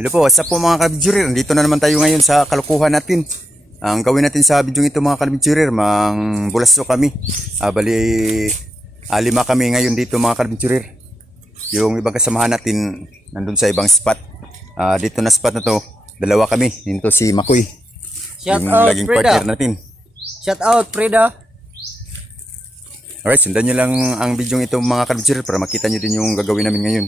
Hello po, what's up po mga kalabidjurir? Nandito na naman tayo ngayon sa kalukuhan natin. Ang gawin natin sa video ito mga kalabidjurir, mang bulasto kami. Ah, bali, ah, lima kami ngayon dito mga kalabidjurir. Yung ibang kasamahan natin nandun sa ibang spot. Ah, dito na spot na to, dalawa kami. Dito si Makoy. Shout yung out, laging Frida. partner natin. Shout out, Frida. Alright, sundan nyo lang ang video ito mga kalabidjurir para makita nyo din yung gagawin namin ngayon.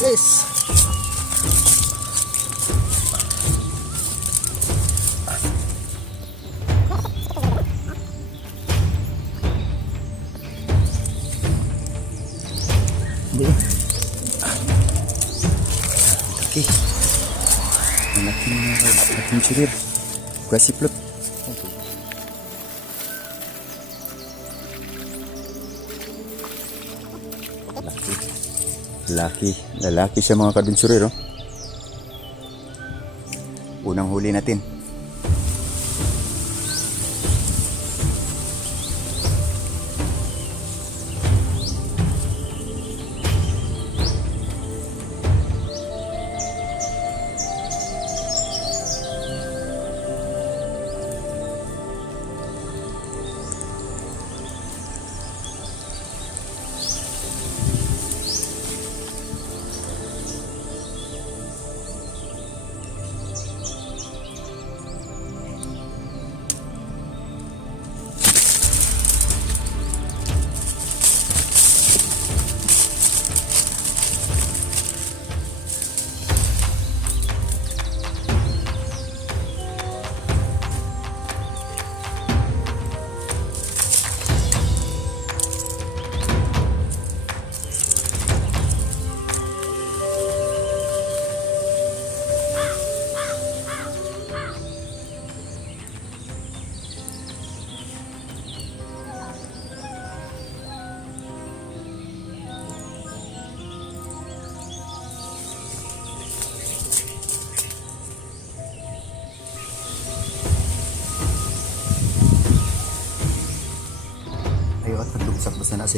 guys Oke, okay. ini makin cilir, gua siplut. Laki. Lalaki siya mga kadunsurir, oh. Unang huli natin.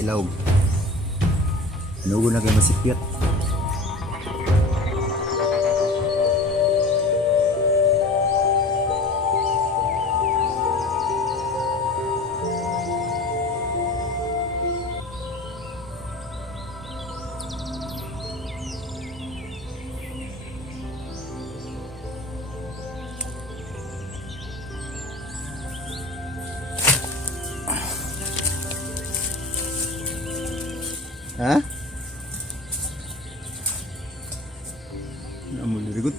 Ilawog. Anugo na kayo masipyat. Namun dirigut.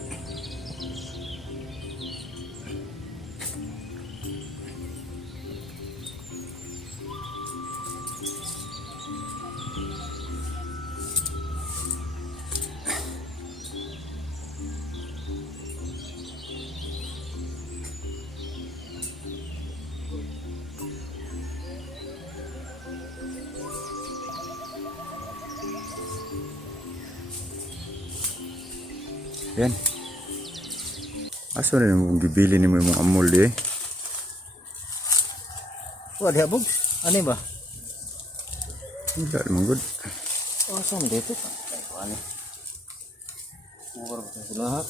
Yan. Aso na yung gibili ni mo yung amol eh. Wah, di abog. Ano ba? Wala naman good. Oh, saan dito? Ay, ano? Mura ba sila ha?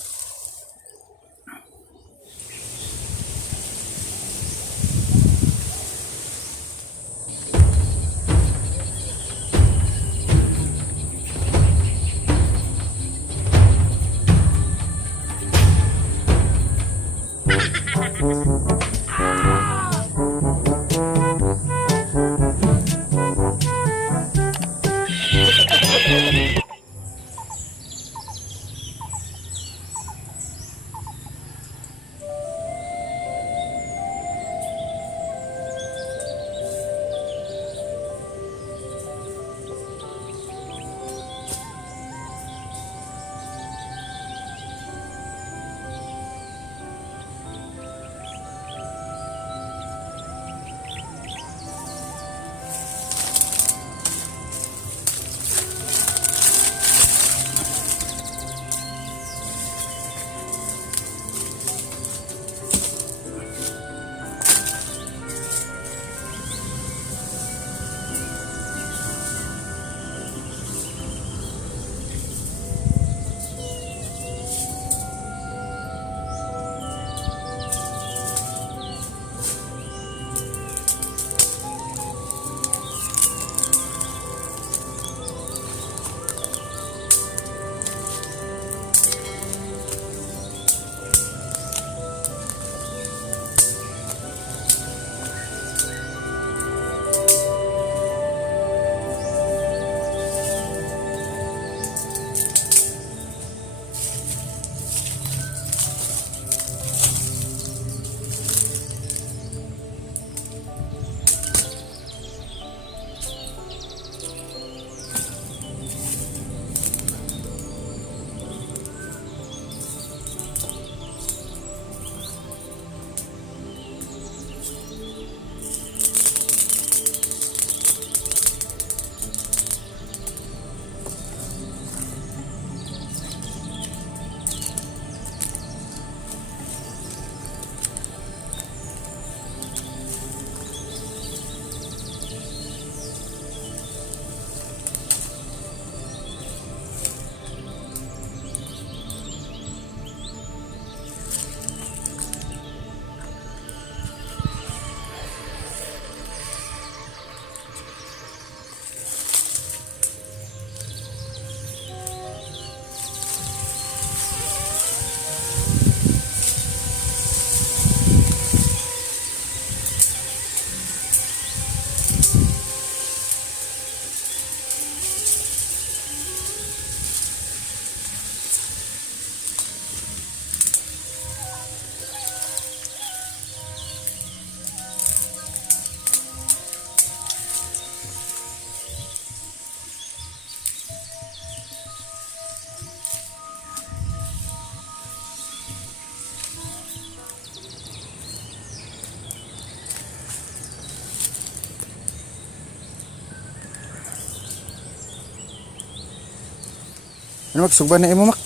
Ano mak, sugba na imo mak.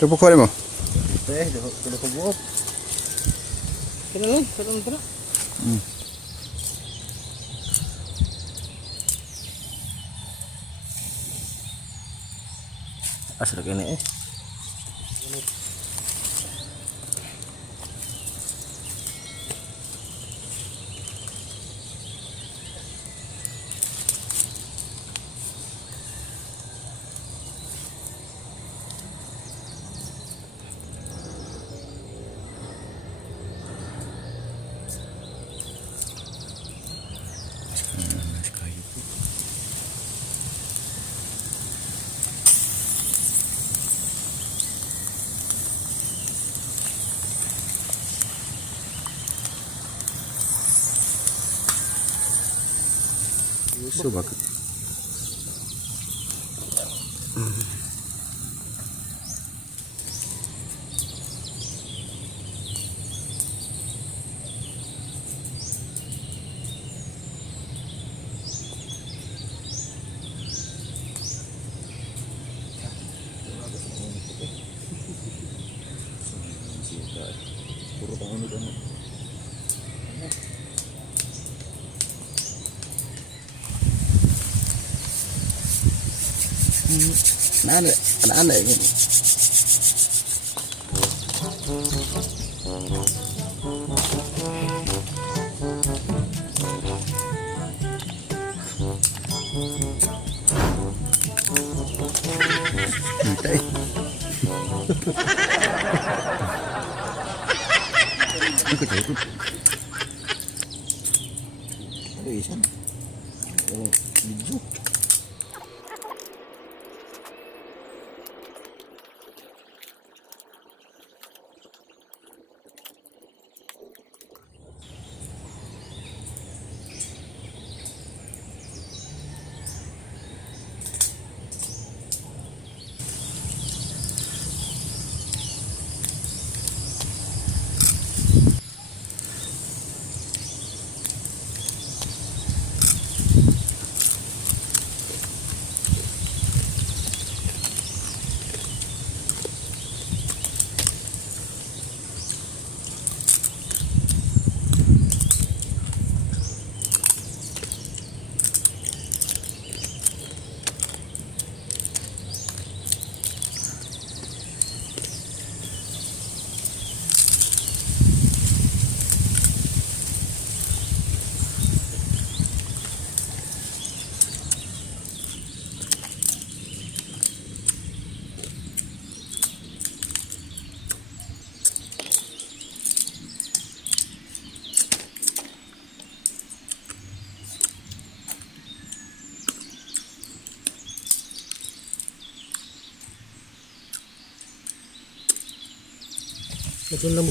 Ano lubok ko mo. Eh, lubok ko lubok ko. Kailan lang, kailan tara. Hmm. Asal kene eh. собака. 나는 나는 đây cái cái cái cái cái Ito lang.